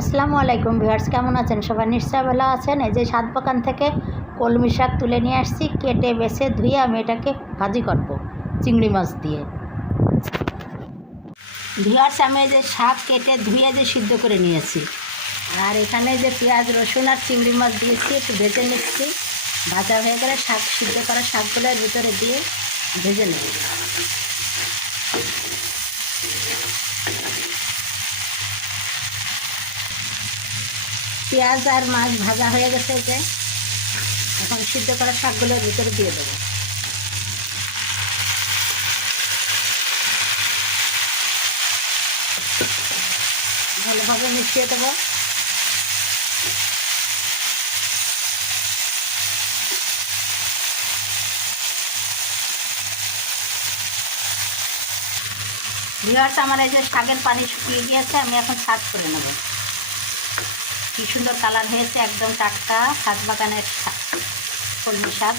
আসসালামু আলাইকুম ভিউয়ার্স, কেমন আছেন? সবাই নিশ্চয় ভালো আছেন? এই যে সাত বাগান থেকে কলমি শাক তুলে নিয়ে আসছি, কেটে, বেছে, ধুয়ে আমি এটাকে ভাজি করব, চিংড়ি মাছ দিয়ে। ভিউয়ার্স, আমি এই যে শাক কেটে, ধুয়ে যে সিদ্ধ করে নিয়েছি, আর এখানে যে পেঁয়াজ, রসুন আর চিংড়ি মাছ দিয়েছি, একটু ভেজে নিচ্ছি। ভাজা হয়ে গেলে শাক, সিদ্ধ করা শাকগুলোর ভিতরে দিয়ে ভেজে নেব। পেঁয়াজ আর মাছ ভাজা হয়ে গেছে যে, এখন সিদ্ধ করা শাকগুলোর ভিতরে দিয়ে দেবো। ভালোভাবে মিশিয়ে দেবো। ভিওয়ার্স আমার এই যে শাকের পানি শুকিয়ে গিয়েছে, আমি এখন শাক করে নেব। কি সুন্দর কালার হয়েছে, একদম টাটকা শাক বাগানের কলমি শাক।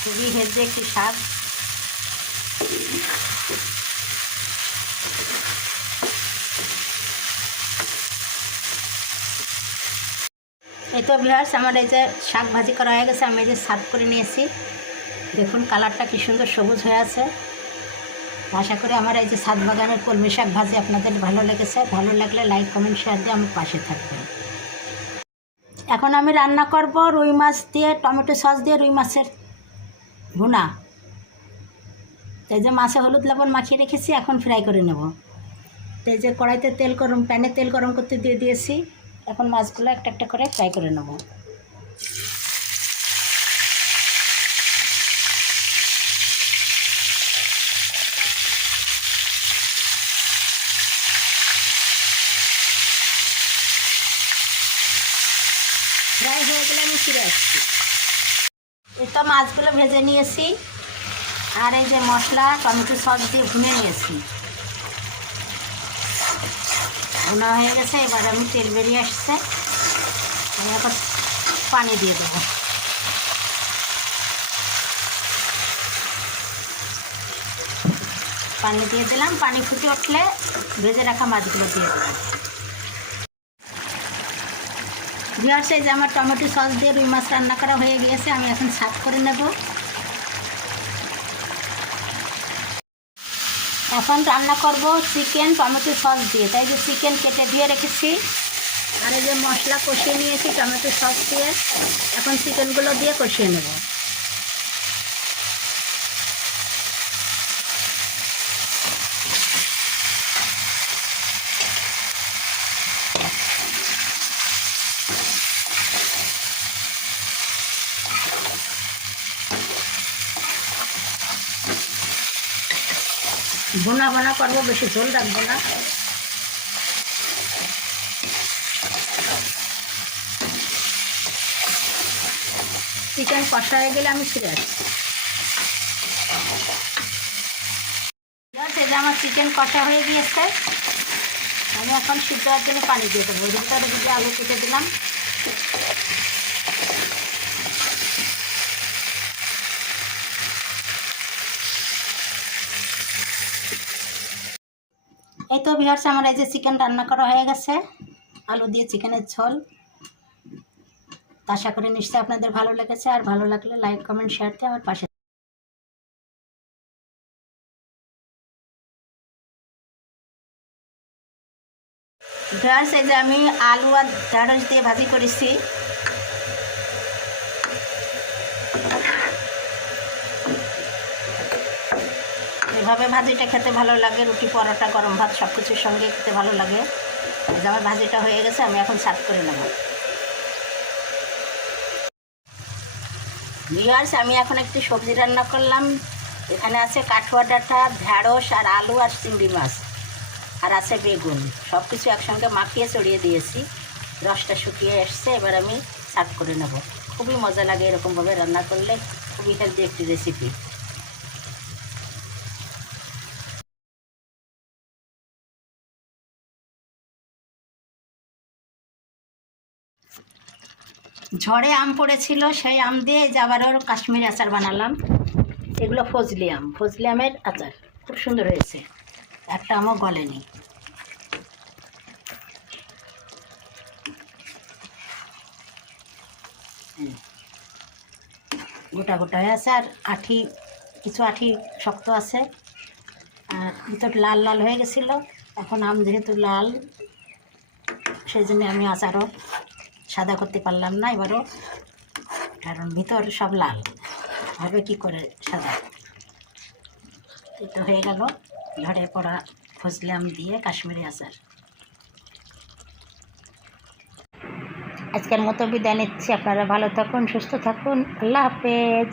খুবই হেলদি একটি শাক। এই তো ভিউয়ার্স, আমার এই যে শাক ভাজি করা হয়ে গেছে, আমি এই যে সার্ভ করে নিয়েছি। দেখুন, কালারটা কি সুন্দর সবুজ হয়ে আছে। আশা করি আমার এই যে সাত বাগানের কলমি শাক ভাজি আপনাদের ভালো লেগেছে। ভালো লাগলে লাইক কমেন্ট শেয়ার দিয়ে আমার পাশে থাকবেন। এখন আমি রান্না করব রুই মাছ দিয়ে, টমেটো সস দিয়ে রুই মাছের ভুনা। এই যে মাছে হলুদ লবণ মাখিয়ে রেখেছি, এখন ফ্রাই করে নেব। তো এই যে কড়াইতে তেল গরম, প্যানে তেল গরম করতে দিয়ে দিয়েছি। এখন মাছগুলো একটা একটা করে ফ্রাই করে নেব ফ্রাই হয়ে গেলে আমি ফিরে আসছি। তো মাছগুলো ভেজে নিয়েছি। আর এই যে মশলা, টমেটো সস দিয়ে ভুনে নিয়েছি। ভুনা হয়ে গেছে, এবার আমি তেল বেরিয়ে আসছে। আমি এখন পানি দিয়ে দেবো। পানি দিয়ে দিলাম, পানি ফুটে উঠলে ভেজে রাখা মাছগুলো দিয়ে দেবো ভিওর্স এই যে আমার টমেটো সস দিয়ে রুই মাছ রান্না করা হয়ে গিয়েছে, আমি এখন সার্ভ করে নেব। এখন রান্না করব চিকেন টমেটো সস দিয়ে। তাই যে চিকেন কেটে দিয়ে রেখেছি, আর এই যে মশলা কষিয়ে নিয়েছি টমেটো সস দিয়ে। এখন চিকেনগুলো দিয়ে কষিয়ে নেব। বোনা বোনা করব, বেশি ঝোল রাখব না। চিকেন কষা হয়ে গেলে আমি ফিরে আসছি। আমার চিকেন কষা হয়ে গিয়েছে। আমি এখন সিদ্ধ হওয়ার জন্য পানি দিয়ে দেবো। ভিতরে দিকে আলু কেটে দিলাম। এই তো বিহার আমার এই যে চিকেন রান্না করা হয়ে গেছে। আলু দিয়ে চিকেনের ঝোল। আশা করি নিশ্চয়ই আপনাদের ভালো লেগেছে। আর ভালো লাগলে লাইক, কমেন্ট শেয়ার দিয়ে আমার পাশে ঢেঁড়স এই যে আমি আলু আর ঢেঁড়স দিয়ে ভাজি করেছি। এভাবে ভাজিটা খেতে ভালো লাগে, রুটি, পরোটা, গরম ভাত সব কিছুর সঙ্গে খেতে ভালো লাগে। এই যে আমার ভাজিটা হয়ে গেছে, আমি এখন সার্ভ করে নেব। ভিউয়ার্স আমি এখন একটি সবজি রান্না করলাম। এখানে আছে কাঠুয়া ডাঁটা, ঢ্যাঁড়স আর আলু আর চিংড়ি মাছ। আর আছে বেগুন। সব কিছু একসঙ্গে মাখিয়ে চড়িয়ে দিয়েছি। রসটা শুকিয়ে এসছে, এবার আমি সার্ভ করে নেব। খুবই মজা লাগে এরকমভাবে রান্না করলে। খুবই হেলদি একটি রেসিপি ঝড়ে আম পড়েছিল, সেই আম দিয়ে যাবার ওর কাশ্মীর আচার বানালাম। এগুলো ফজলি আম, ফজলি আমের আচার, খুব সুন্দর হয়েছে। একটা আমও গলেনি। গোটা গোটা হয়ে আছে, আর আঠি, কিছু আঠি শক্ত আছে। আর ভিতর লাল লাল হয়ে গেছিল, এখন আম যেহেতু লাল, সেই জন্য আমি আচারও সাদা করতে পারলাম না, এবারও, কারণ ভিতর সব লাল। হবে কি করে সাদা? তো হয়ে গেল, ঘরে পড়া ফজলাম দিয়ে কাশ্মীরি আচার। আজকের মতো বিদায় নিচ্ছি, আপনারা ভালো থাকুন, সুস্থ থাকুন, আল্লাহ হাফেজ।